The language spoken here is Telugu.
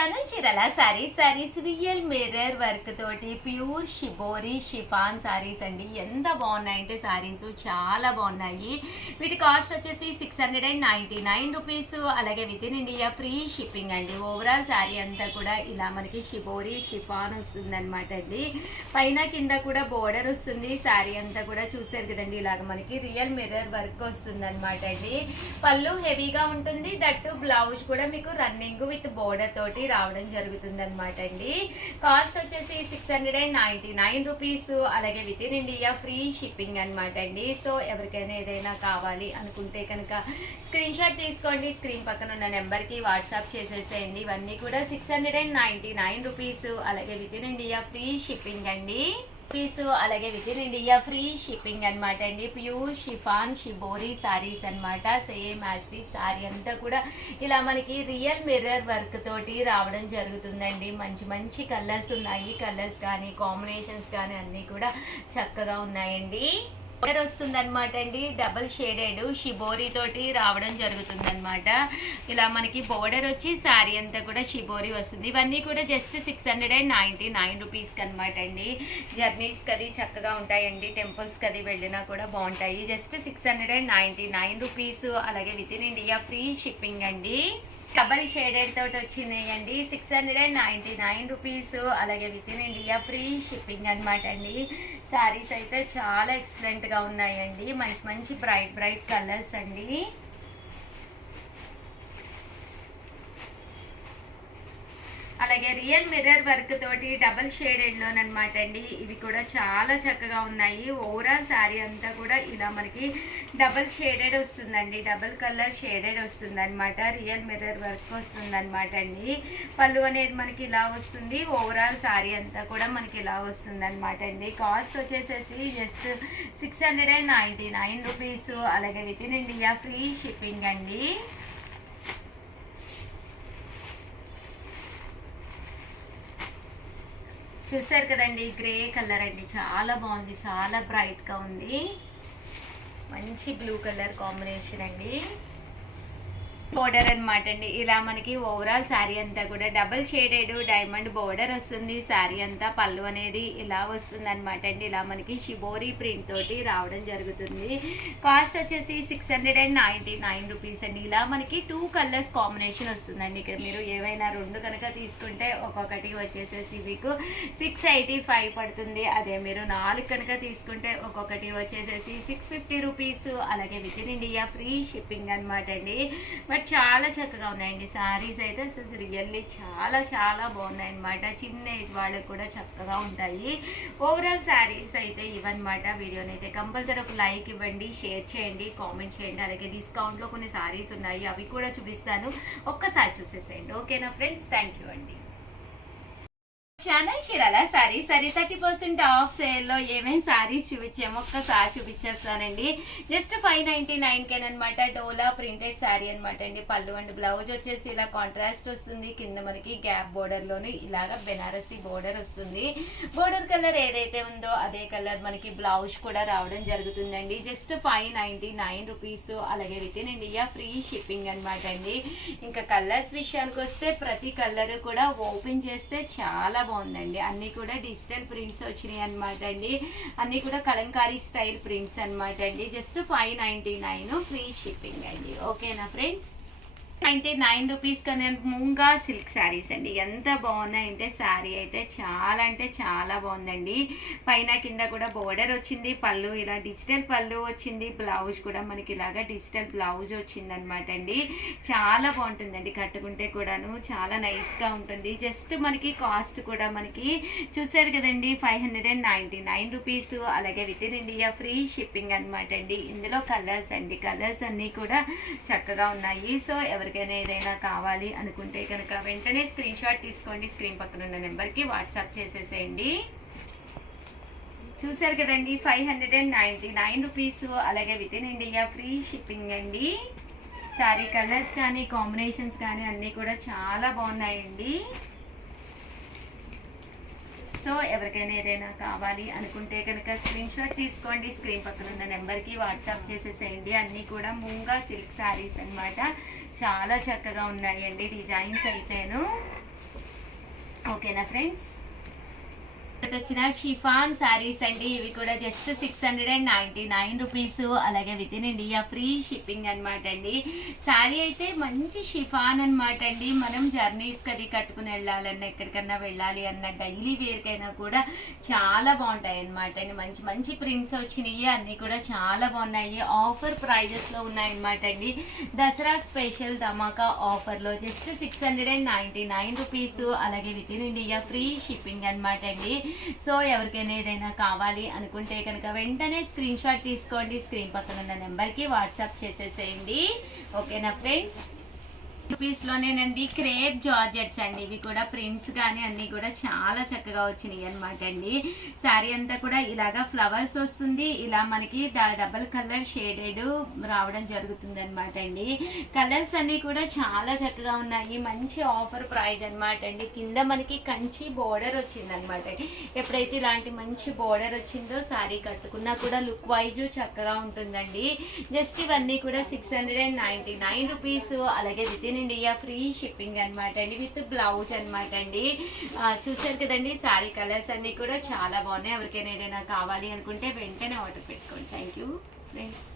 ఛానల్ చీరల saris saris real mirror work తోటి ప్యూర్ షిబోరి షిఫాన్ సారీస్ అండి ఎంత బాగున్నాయంటే సారీస్ చాలా బాగున్నాయి వీటి కాస్ట్ వచ్చేసి six hundred and ninety nine rupees అలాగే with in India free shipping అండి ఓవరాల్ సారీ అంతా కూడా ఇలా మనకి షిబోరి షిఫాన్ వస్తుందన్నమాట అండి పైన కింద కూడా బోర్డర్ వస్తుంది సారీ అంతా కూడా చూసారు కదండి ఇలాగ మనకి రియల్ మిర్రర్ వర్క్ వస్తుందన్నమాట అండి పళ్ళు హెవీగా ఉంటుంది దట్టు బ్లౌజ్ కూడా మీకు రన్నింగ్ విత్ బోర్డర్ తోటి రావడం జరుగుతుంది అనమాట అండి. కాస్ట్ వచ్చేసి six hundred and ninety nine rupees అలాగే with in India free shipping అనమాట అండి. సో ఎవరికైనా ఏదైనా కావాలి అనుకుంటే కనుక స్క్రీన్ షాట్ తీసుకోండి. స్క్రీన్ పక్కన ఉన్న నెంబర్కి వాట్సాప్ చేసేసేయండి. ఇవన్నీ కూడా six hundred and ninety nine rupees అలాగే with in India free shipping అండి. పీస్ అలాగే with in India free shipping అనమాట అండి. ప్యూర్ షిఫాన్ షిబోరి సారీస్ అన్నమాట. సేమ్ యాస్టీ సారీ అంతా కూడా ఇలా మనకి రియల్ మిర్రర్ వర్క్ తోటి రావడం జరుగుతుందండి. మంచి మంచి కలర్స్ ఉన్నాయి. కలర్స్ కానీ కాంబినేషన్స్ కానీ అన్నీ కూడా చక్కగా ఉన్నాయండి. బోర్డర్ వస్తుందన్నమాట అండి. డబల్ షేడెడ్ షిబోరి తోటి రావడం జరుగుతుందన్నమాట. ఇలా మనకి బోర్డర్ వచ్చి శారీ అంతా కూడా షిబోరి వస్తుంది. ఇవన్నీ కూడా just six hundred and ninety nine రూపీస్కి అనమాట అండి. జర్నీస్కి అది చక్కగా ఉంటాయండి. టెంపుల్స్కి అది వెళ్ళినా కూడా బాగుంటాయి. Just six hundred and ninety nine rupees అలాగే with in India free shipping అండి. డబల్ షేడెడ్ తోటి వచ్చినాయండి. Six hundred and ninety nine rupees. అలాగే with in India free shipping అనమాట అండి. శారీస్ అయితే చాలా ఎక్సలెంట్గా ఉన్నాయండి. మంచి మంచి బ్రైట్ బ్రైట్ కలర్స్ అండి. అలాగే రియల్ మిర్రర్ వర్క్ తోటి డబల్ షేడెడ్లోనమాట అండి. ఇవి కూడా చాలా చక్కగా ఉన్నాయి. ఓవరాల్ శారీ అంతా కూడా ఇలా మనకి డబల్ షేడెడ్ వస్తుందండి. డబల్ కలర్ షేడెడ్ వస్తుంది అనమాట రియల్ మిర్రర్ వర్క్ వస్తుంది అనమాట అండి. పళ్ళు అనేది మనకి ఇలా వస్తుంది. ఓవరాల్ శారీ అంతా కూడా మనకి ఇలా వస్తుంది అనమాట అండి. కాస్ట్ వచ్చేసేసి just six hundred and ninety nine rupees అలాగే with in India free shipping అండి. చూసారు కదండి గ్రే కలర్ అండి. చాలా బాగుంది చాలా బ్రైట్గా ఉంది. మంచి బ్లూ కలర్ కాంబినేషన్ అండి. బోర్డర్ అనమాట అండి. ఇలా మనకి ఓవరాల్ శారీ అంతా కూడా డబల్ షేడెడ్ డైమండ్ బోర్డర్ వస్తుంది. శారీ అంతా పళ్ళు అనేది ఇలా వస్తుంది అనమాట అండి. ఇలా మనకి షిబోరి ప్రింట్ తోటి రావడం జరుగుతుంది. కాస్ట్ వచ్చేసి six hundred and ninety nine rupees అండి. ఇలా మనకి టూ కలర్స్ కాంబినేషన్ వస్తుందండి. ఇక్కడ మీరు ఏవైనా రెండు కనుక తీసుకుంటే ఒక్కొక్కటి వచ్చేసేసి మీకు సిక్స్ ఎయిటీ ఫైవ్ పడుతుంది. అదే మీరు నాలుగు కనుక తీసుకుంటే ఒక్కొక్కటి వచ్చేసేసి సిక్స్ ఫిఫ్టీ రూపీస్ అలాగే with in India free shipping అనమాట అండి. బట్ చాలా చక్కగా ఉన్నాయండి. సారీస్ అయితే అసలు రియల్లీ చాలా చాలా బాగున్నాయి అనమాట చిన్న ఏజ్ వాళ్ళకి కూడా చక్కగా ఉంటాయి. ఓవరాల్ శారీస్ అయితే ఇవన్నమాట వీడియోని అయితే కంపల్సరీ ఒక లైక్ ఇవ్వండి షేర్ చేయండి కామెంట్ చేయండి. అలాగే డిస్కౌంట్లో కొన్ని సారీస్ ఉన్నాయి. అవి కూడా చూపిస్తాను. ఒక్కసారి చూసేసేయండి. ఓకేనా ఫ్రెండ్స్? థ్యాంక్ యూ అండి. ఛానల్ చీరాల? సారీ సరీ థర్టీ పర్సెంట్ ఆఫ్ సేల్లో ఏమేమి సారీస్ చూపించాము? ఒక్కసారి చూపించేస్తానండి. జస్ట్ ఫైవ్ నైంటీ నైన్కేన్ అనమాట డోలా ప్రింటెడ్ శారీ అనమాట అండి. పళ్ళు అండ్ బ్లౌజ్ వచ్చేసి ఇలా కాంట్రాస్ట్ వస్తుంది. కింద మనకి గ్యాప్ బోర్డర్లోని ఇలాగ బెనారసీ బోర్డర్ వస్తుంది. బోర్డర్ కలర్ ఏదైతే ఉందో అదే కలర్ మనకి బ్లౌజ్ కూడా రావడం జరుగుతుందండి. Just five ninety nine rupees అలాగే with in India free shipping అనమాట అండి. ఇంకా కలర్స్ విషయానికి వస్తే ప్రతి కలర్ కూడా ఓపెన్ చేస్తే చాలా బాగుందండి. అన్నీ కూడా డిజిటల్ ప్రింట్స్ వచ్చినాయి అనమాట అండి. అన్నీ కూడా కలంకారీ స్టైల్ ప్రింట్స్ అనమాట అండి. Just five ninety nine free shipping అండి. ఓకేనా ఫ్రెండ్స్? నైంటీ నైన్ రూపీస్ కానీ ముంగా సిల్క్ శారీస్ అండి. ఎంత బాగున్నాయంటే శారీ అయితే చాలా అంటే చాలా బాగుందండి. పైన కింద కూడా బోర్డర్ వచ్చింది పళ్ళు ఇలా డిజిటల్ పళ్ళు వచ్చింది బ్లౌజ్ కూడా మనకి ఇలాగా డిజిటల్ బ్లౌజ్ వచ్చింది అనమాట అండి. చాలా బాగుంటుందండి కట్టుకుంటే కూడాను చాలా నైస్గా ఉంటుంది. జస్ట్ మనకి కాస్ట్ కూడా మనకి చూసారు కదండి five hundred and ninety nine rupees అలాగే with in India free shipping అనమాట అండి. ఇందులో కలర్స్ అండి కలర్స్ అన్నీ కూడా చక్కగా ఉన్నాయి. సో ఎవరి ఎవరికైనా ఏదైనా కావాలి అనుకుంటే కనుక వెంటనే స్క్రీన్ షాట్ తీసుకోండి. స్క్రీన్ పక్కన ఉన్న నెంబర్కి వాట్సాప్ చేసేసేయండి. చూసారు కదండి five hundred and ninety nine rupees అలాగే with in India free shipping అండి. శారీ కలర్స్ కానీ కాంబినేషన్స్ కానీ అన్నీ కూడా చాలా బాగున్నాయండి. సో ఎవరికైనా ఏదైనా కావాలి అనుకుంటే కనుక స్క్రీన్ షాట్ తీసుకోండి. స్క్రీన్ పక్కన ఉన్న నెంబర్కి వాట్సాప్ చేసేసేయండి. అన్నీ కూడా మూంగా సిల్క్ శారీస్ అన్నమాట. చాలా చక్కగా ఉన్నాయండి డిజైన్స్ అయితేను. ఓకేనా ఫ్రెండ్స్ ఇక్కడ వచ్చిన షిఫాన్ శారీస్ అండి. ఇవి కూడా just six hundred and ninety nine rupees అలాగే with in India free shipping అనమాట అండి. శారీ అయితే మంచి షిఫాన్ అనమాట అండి. మనం జర్నీస్ కది కట్టుకుని వెళ్ళాలన్నా ఎక్కడికన్నా వెళ్ళాలి అన్న డైలీ వేర్కైనా కూడా చాలా బాగుంటాయి అనమాట అండి. మంచి మంచి ప్రింట్స్ వచ్చినాయి. అన్నీ కూడా చాలా బాగున్నాయి. ఆఫర్ ప్రైజెస్లో ఉన్నాయన్నమాట అండి. దసరా స్పెషల్ ధమాకా ఆఫర్లో just six hundred and ninety nine rupees అలాగే with in India free shipping అనమాట అండి. సో ఎవరికైనా ఏదైనా కావాలి అనుకుంటే కనుక వెంటనే స్క్రీన్ షాట్ తీసుకోండి. స్క్రీన్ పక్కన ఉన్న నెంబర్కి వాట్సాప్ చేసేసేయండి. ఓకేనా ఫ్రెండ్స్? రూపీస్లోనేనండి క్రేప్ జార్జెట్స్ అండి. ఇవి కూడా ప్రింట్స్ కానీ అన్నీ కూడా చాలా చక్కగా వచ్చినాయి అనమాట అండి. శారీ అంతా కూడా ఇలాగా ఫ్లవర్స్ వస్తుంది. ఇలా మనకి డబల్ కలర్ షేడెడ్ రావడం జరుగుతుంది అనమాట అండి. కలర్స్ అన్నీ కూడా చాలా చక్కగా ఉన్నాయి. మంచి ఆఫర్ ప్రైజ్ అనమాట అండి. కింద మనకి కంచి బోర్డర్ వచ్చింది అనమాట ఎప్పుడైతే ఇలాంటి మంచి బోర్డర్ వచ్చిందో శారీ కట్టుకున్నా కూడా లుక్ వైజ్ చక్కగా ఉంటుందండి. జస్ట్ ఇవన్నీ కూడా six hundred and ninety nine rupees అలాగే with in India free shipping అనమాట అండి విత్ బ్లౌజ్ అనమాట అండి. చూసారు కదండి శారీ కలర్స్ అన్నీ కూడా చాలా బాగున్నాయి. ఎవరికైనా ఏదైనా కావాలి అనుకుంటే వెంటనే ఆర్డర్ పెట్టుకోండి. Thank you friends.